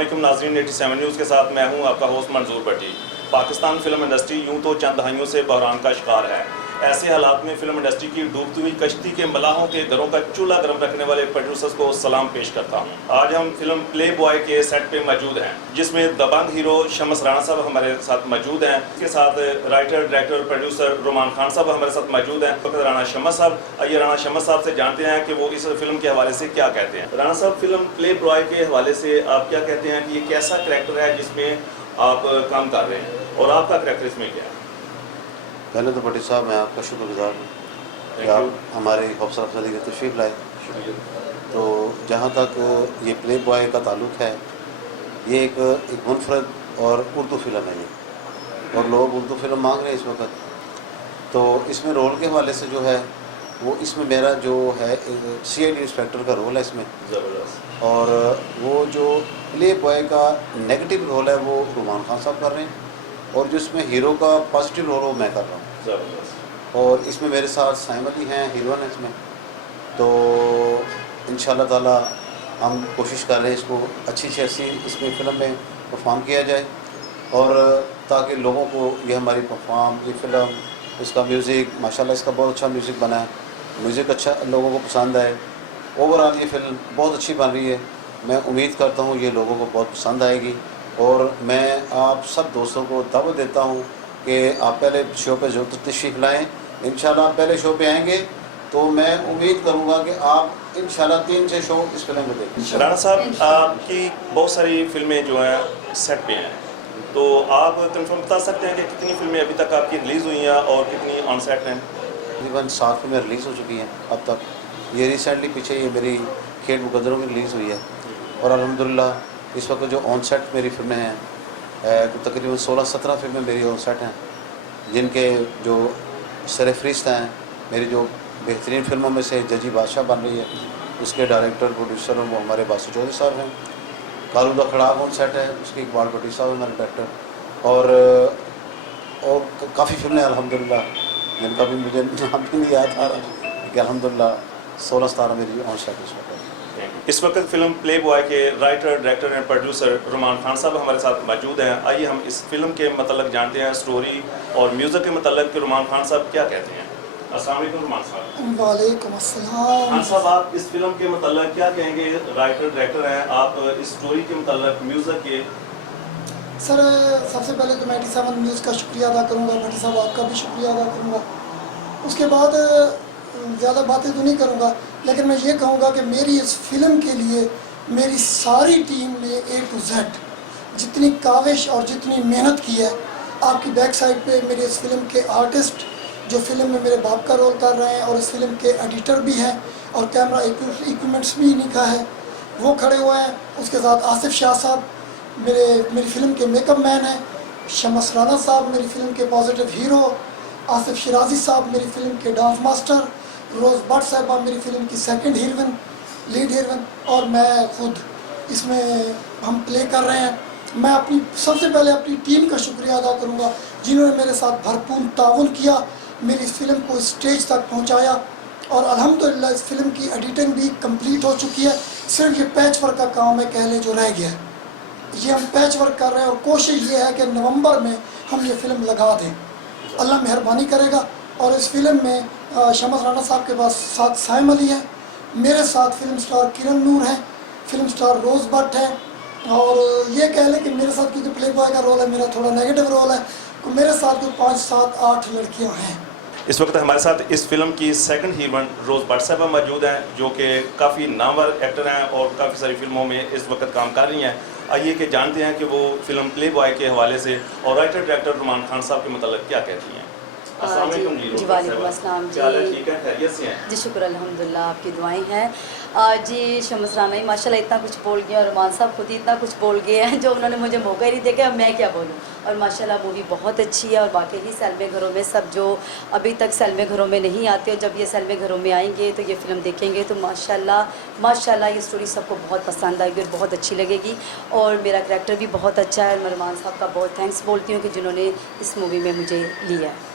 अस्सलामुअलैकुम नाज़रीन, 87 न्यूज़ के साथ मैं हूं आपका होस्ट मंजूर भट्टी। पाकिस्तान फिल्म इंडस्ट्री यूं तो चंद दहाइयों से बहरान का शिकार है। ऐसे हालात में फिल्म इंडस्ट्री की डूबती हुई कश्ती के मलाहों के घरों का चूल्हा गर्म रखने वाले प्रोड्यूसर्स को सलाम पेश करता हूं। आज हम फिल्म प्ले बॉय के सेट पे मौजूद हैं, जिसमें दबंग हीरो शम्स राणा साहब हमारे साथ मौजूद हैं। इसके साथ writer, director, producer Ruman Khan sahab हमारे साथ मौजूद हैं। वक्त राणा शम्स साहब, आइए राणा शम्स साहब से जानते हैं कि वो इस फिल्म के हवाले से क्या कहते हैं। राणा साहब, फिल्म प्ले बॉय के हवाले से आप क्या कहते हैं कि ये कैसा करैक्टर है जिसमें आप काम कर रहे हैं और आपका करैक्टर इसमें क्या है? पहले तो भट्टी साहब मैं आपका शुक्रगुजार हूँ कि आप हमारे हौसला अफजाई की तशरीफ़ लाए। तो जहाँ तक ये प्ले बॉय का ताल्लुक़ है, ये एक मुनफरद और उर्दू फिल्म है ये, और लोग उर्दू फिल्म मांग रहे हैं इस वक्त। तो इसमें रोल के हवाले से जो है वो इसमें मेरा जो है CID इंस्पेक्टर का रोल है इसमें ज़बरदस्त। और वो जो प्ले बॉय का नेगेटिव रोल है वो रुमान खान साहब कर रहे हैं, और जिसमें हीरो का पॉजिटिव रोल वो मैं कर रहा हूँ। ज़बरदस्त। और इसमें मेरे साथ साइम अली हैं, हीरोइन है इसमें। तो इंशाल्लाह ताला हम कोशिश कर रहे हैं इसको अच्छी से अच्छी इसमें फ़िल्म में परफॉर्म किया जाए, और ताकि लोगों को ये हमारी परफॉर्म, ये फ़िल्म, इसका म्यूज़िक, माशाल्लाह इसका बहुत अच्छा म्यूज़िक बना है, म्यूज़िक अच्छा लोगों को पसंद आए। ओवरऑल ये फ़िल्म बहुत अच्छी बन रही है। मैं उम्मीद करता हूँ ये लोगों को बहुत पसंद आएगी, और मैं आप सब दोस्तों को दावत देता हूँ कि आप पहले शो पे ज़रूर तशरीफ़ लाएँ। इंशाल्लाह आप पहले शो पे आएंगे तो मैं उम्मीद करूँगा कि आप इंशाल्लाह 3-6 शो इस फिल्म में देखें। राणा साहब, आपकी बहुत सारी फिल्में जो हैं सेट पे हैं, तो आप कंफर्म बता सकते हैं कि कितनी फिल्में अभी तक आपकी रिलीज़ हुई हैं और कितनी ऑन सेट हैं? तकरीबन 7 फिल्में रिलीज़ हो चुकी हैं अब तक। ये रिसेंटली पीछे ये मेरी खेल मुकद्दरों में रिलीज़ हुई है, और अल्हम्दुलिल्लाह इस वक्त जो ऑन सेट मेरी फिल्में हैं तकरीबन 16-17 फिल्में मेरी ऑन सेट हैं, जिनके जो सरफहरिस्त हैं मेरी जो बेहतरीन फिल्मों में से जजी बादशाह बन रही है, उसके डायरेक्टर प्रोड्यूसर वो हमारे बासु चौधरी साहब हैं। कालू दा खड़ाब ऑन सेट है, उसके इकबाल भट्टी साहब हमारे डायरेक्टर, और काफ़ी फिल्में अल्हम्दुलिल्लाह जिनका भी मुझे नाम भी नहीं याद आ रहा कि अल्हम्दुलिल्लाह 16-17 मेरी ऑन सेट इस वक्त। इस वक्त फिल्म प्ले बॉय के writer, director and producer Ruman Khan sahab हमारे साथ मौजूद हैं। आइए हम इस फिल्म के मतलब जानते हैं, स्टोरी और म्यूज़िक के मतलब कि रुमान खान साहब क्या कहते हैं। अस्सलाम वालेकुम रुमान साहब। वालेकुम अस्सलाम। खान साहब, आप इस फिल्म के मतलब क्या कहेंगे? राइटर, डायरेक्टर हैं आप, इस स्टोरी के मतलब म्यूज़िक के। सर, सबसे पहले तो मैं 87 न्यूज़ का शुक्रिया अदा करूँगा, भट्टी साहब आपका भी शुक्रिया अदा करूँगा। उसके बाद ज़्यादा बातें तो नहीं करूँगा, लेकिन मैं ये कहूँगा कि मेरी इस फिल्म के लिए मेरी सारी टीम ने A to Z जितनी काविश और जितनी मेहनत की है, आपकी बैक साइड पे मेरे इस फिल्म के आर्टिस्ट जो फिल्म में मेरे बाप का रोल कर रहे हैं, और इस फिल्म के एडिटर भी हैं, और कैमरा इक्विपमेंट्स भी इन्हीं का है, वो खड़े हुए हैं। उसके साथ आसिफ शाह साहब मेरी फिल्म के मेकअप मैन हैं, शम्स राणा साहब मेरी फिल्म के पॉजिटिव हीरो, आसिफ शिराजी साहब मेरी फिल्म के डांस मास्टर, रोज़ भट्ट साहबा मेरी फिल्म की सेकंड हीरोइन, लीड हीरोइन, और मैं खुद इसमें हम प्ले कर रहे हैं। मैं सबसे पहले अपनी टीम का शुक्रिया अदा करूंगा जिन्होंने मेरे साथ भरपूर ताउन किया, मेरी इस फिल्म को स्टेज तक पहुंचाया, और अल्हम्दुलिल्लाह इस फिल्म की एडिटिंग भी कंप्लीट हो चुकी है। सिर्फ ये पैच वर्क का काम है कह लें जो रह गया है, ये हम पैच वर्क कर रहे हैं, और कोशिश ये है कि नवंबर में हम ये फिल्म लगा दें। अल्लाह मेहरबानी करेगा। और इस फिल्म में शम्स राणा साहब के पास साथ साइम अली हैं, मेरे साथ फिल्म स्टार किरण नूर हैं, फिल्म स्टार रोज़ भट्ट हैं, और ये कह लें कि मेरे साथ क्योंकि प्ले बॉय का रोल है, मेरा थोड़ा नेगेटिव रोल है, तो मेरे साथ जो 5, 7, 8 लड़कियाँ हैं। इस वक्त हमारे साथ इस फिल्म की सेकंड हीरोइन रोज़ भट्ट साहबा मौजूद हैं, जो कि काफ़ी नामवर एक्टर हैं और काफ़ी सारी फिल्मों में इस वक्त काम कर रही हैं। आइए कि जानते हैं कि वो फिल्म प्ले बॉय के हवाले से और राइटर, डायरेक्टर रुमान खान साहब के मतलब क्या कहती हैं। जी वालेकुम अस्सलाम जी। ठीक है, खैरियत से हैं? जी शुक्र अल्हम्दुलिल्लाह, आपकी दुआएं हैं। जी शम्स राणा ही माशाल्लाह इतना कुछ बोल गए, और रुमान साहब खुद ही इतना कुछ बोल गए हैं जो उन्होंने मुझे मौका ही नहीं देखा, अब मैं क्या बोलूँ। और माशाल्लाह मूवी बहुत अच्छी है, और वाकई ही सैलमे घरों में सब जो अभी तक सैलमे घरों में नहीं आते, और जब ये सैलमे घरों में आएंगे तो ये फ़िल्म देखेंगे तो माशाल्लाह ये स्टोरी सबको बहुत पसंद आएगी और बहुत अच्छी लगेगी। और मेरा करैक्टर भी बहुत अच्छा है, और मैं रुमान साहब का बहुत थैंक्स बोलती हूँ कि जिन्होंने इस मूवी में मुझे लिया है।